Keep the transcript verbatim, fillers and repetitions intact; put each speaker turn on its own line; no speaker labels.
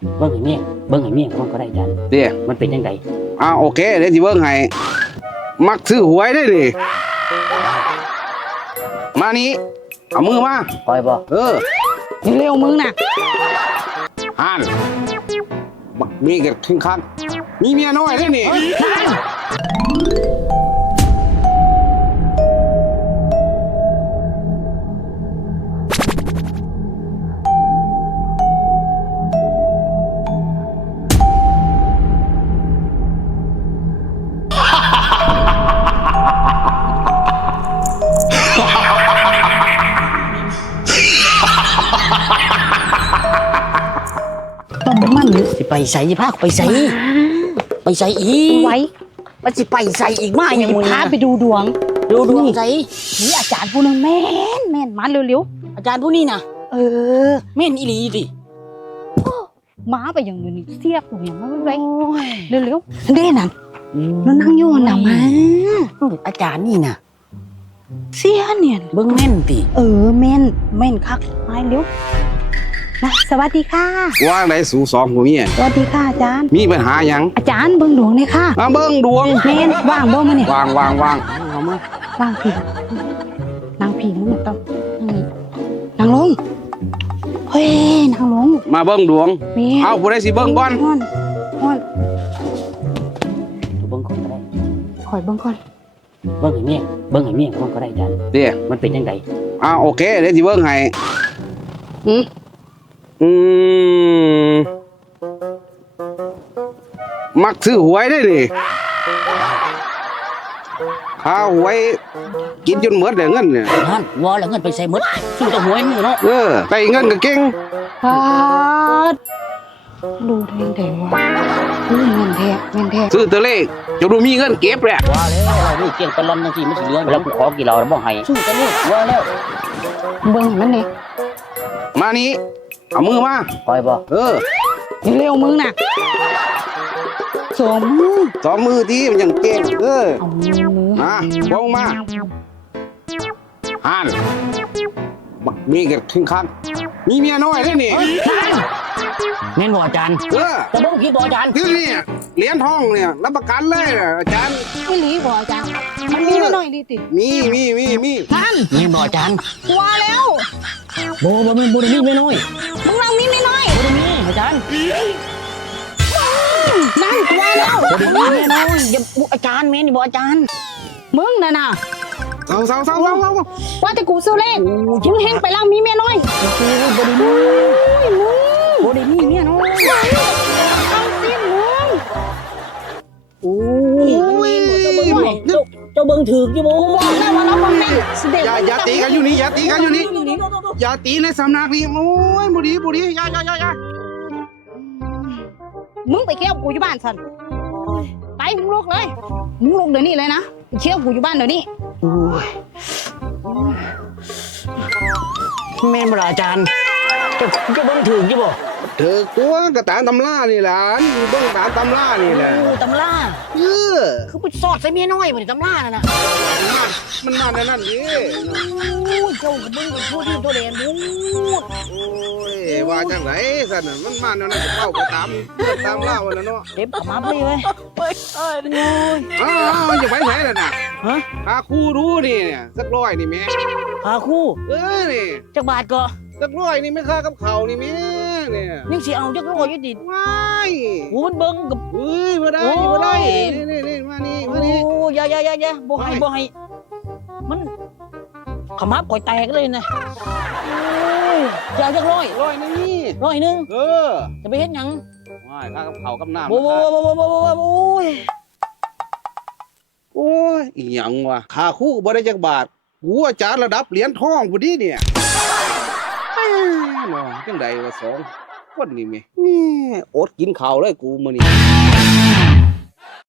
เบิ้งให้เมียเบิ้งให้เมียมันก็ได้อาจารย์
เดี๋ยว
มันเป็นยังไง
อ้าวโอเคเดี๋ยวสิเบิ่งให้มักซื้อหวยได้ดิมานี่เอามือมา
คอยบอก
เออ
เร็วมึงน่ะ
อ่านบักมีกับคึงคักมีเมียน้อยได้นี่
ต้องมัน
สิไปใส่ยี่ภาคไปใส่ไปใส่อีก
ไว้
มันสิไปใส่อีกมาอย่างมึง
พาไปดูดวง
ดูดวงใส่
นี่อาจารย์ผู้นึงแม่นแม่นมาเร็ว
อาจารย์ผู้นี้นะ
ๆเออ
แม่นอีหลีดิ
ม้าไปอย่างเดียวนี่เสียบเนี่ยมาไว้เร็วๆเด้น่ะแล้วนั่งอยู่น่ะมา
อาจารย์นี่นะ
เสียเนี่ย
เบิ้งแม่นติ
เออแม่นแม่นคักมาเร็วนะสวัสดีค่ะ
ว่างได้สู่สองผัวเมีย
สวัสดีค่ะอาจารย์
มีปัญหาหยัง
อาจารย์เบิ่งดวงเลยค่ะ
มาเบิ่งดวง
แม่นว่างบ่มาเนี่ยว
างวางวางเอามา
ว่างผีนางผีมึงต้องนั่งลงเฮ้ยนั่งลง
มาเบิ่งดวง
แม่
เอาผู้ใดสิเบิ่งก่อน
ฮ้อนฮ้อน
เบิ้งคนก็ได้
คอยเบิ่งก่อน
เบิ้งให้เมียเบิ้งให้เมียมันก็ได้อาจารย์
เดี๋ยว
มันเป็นยังไง
อ้าวโอเคเดี๋ยวสิเบิ่งให้
อืม
อืมมักซื้อหวยได้ดิข้าหวยกินจนหมดเลยเงินเนี่ย
นั่นวอแล้วเงินไปใส่หมดสู้แตัวหวยมือเนาะ
เออไปเงินก็เก่ง
ปาดดูแทงแทงว่ะดูเงินแท้เงินแท้
ซื้อตัวเลขจะดูมีเงินเก็บแหละ
ว่าแล้วเราดูเกี่ยงตะลอนจังซี่มันสิเหลือแล้วกูขอกี่เราแล้วบ่ให้สู้กันเลยว่าแล้ว
เบิ่งให้มันนี่
มานี่เอามือมา
คอยบอก
เออ
เร็วมึงน่ะสองมือ
สองมือที่มันยังเก่งเออ
เอามือ
มาบ้องมาอ่านบักมีกับคึงคักมีเมียน้อยได้นี่
แม่นบ่อาจารย์
เออ
จะเบิ่งผิดบ่อาจารย์
ที่นี่เหรียญทองเนี่ยรับประกันเลยน่ะอาจารย์
ไม่หลีบ่อาจารย์มันมีมาหน่อยดิติ
มีมีมีมี
นั่น
แม่นบ่อาจารย์
ว่าแล้ว
บ่บ่แม่นบ่ได้มีแม่น้อย
มึงนั่งมีไม่น้อย
บ่ได้มีอาจารย์
นั่นว่าแล้ว
บ่ได้มีแม่น้อยอย่าอุ๊ยอาจารย์แม่นนี่บ่อาจารย์
มึงน่ะน่ะ
เศร้าเศร้าเศร้าเศร้าเศร้า
ว่าแต่กูซื้อเลขมึงเฮงไปแล้วมีเมียน้อย
โอ้ยบ่ได้มีบ่ได้มีแม่น้อย
เอาสิมึง
โอ้ยเจ้าเบิ่งหน่อยเจ้าเจ้าเบิ่งถูกอยู่บ่
บอกแล้วว่าเราบ่แม่นสิเด็ก
อย่าอย่าตีกันอยู่นี่อย่าตีกันอยู่นี่อย่าตีในสำนักนี่โอ้ยบุรีบุรีอย่าอย่าอย่าอย่า
มึงไปเที่ยวกูอยู่บ้านสันไปมึงลุกเลยมึงลุกเดี๋ยวนี้เลยนะไปเที่ยวกูอยู่บ้านเดี๋ยวนี้
โอ้ยแม่นบ่ล่ะอาจารย์เจ้าเจ้าเบิ่งถูกอยู่บ่
เธอกลัวกระตานตำล่านี่แหละนี่เบิ่งตามตำล่านี่แหละ
โอ้ตำรา
เออ
คือไปสอดใส่เมียน้อยบ่นี่ตำรานั่นน่ะ
มันมาในนั่นนี่
โอ้ยเจ้าก็เบิ่งเป็นผู้ที่ตัวแดนบูด
โอ้ยว่าจังไรสันน่ะมันมาในนั่นก็เข้าก็ตามตามล่าวันละเนาะ
เต็มขมับเลยเว้ย
อ้าวอย่าไปไหนล่ะน่ะ
ฮะ
หาคู่รู้นี่เนี่ยสักร้อยนี่แม่
พาคู่
เออนี่
จักบาทก็
สักร้อยนี่ไม่ค่ากับเขานี่แม่เนี่ย
ยังสิเอาจักร้อยอยู่ดิ
ว้าย
โอ้มันเบิ่งกับ
เฮ้ยมาได้
โอ้ย
มาได้นี่นี่นี่มานี่
โอ้
มานี่
ยอย่าอย่าอย่าอย่าบ่ให้บ่ให้มันขมับข่อยแตกเลยนะโอ้ยจะเอาจักร้อย
ร้อยนี่
ร้อยหนึง
เออ
จะไปเฮ็ดหยัง
ว้ายค่ากับเขากับน้ำ
โอ้โหโอ้โหโอ้โหโอ้โหโอ้ย
โอ้ยอีหยังวะค่าคู่บ่ได้จักบาทกูอาจารย์ระดับเหรียญทองพอดีเนี่ยแม่เนาะจังใดวะสองคนนี่แม่แม่อดกินข้าวเลยกูมื้อนี้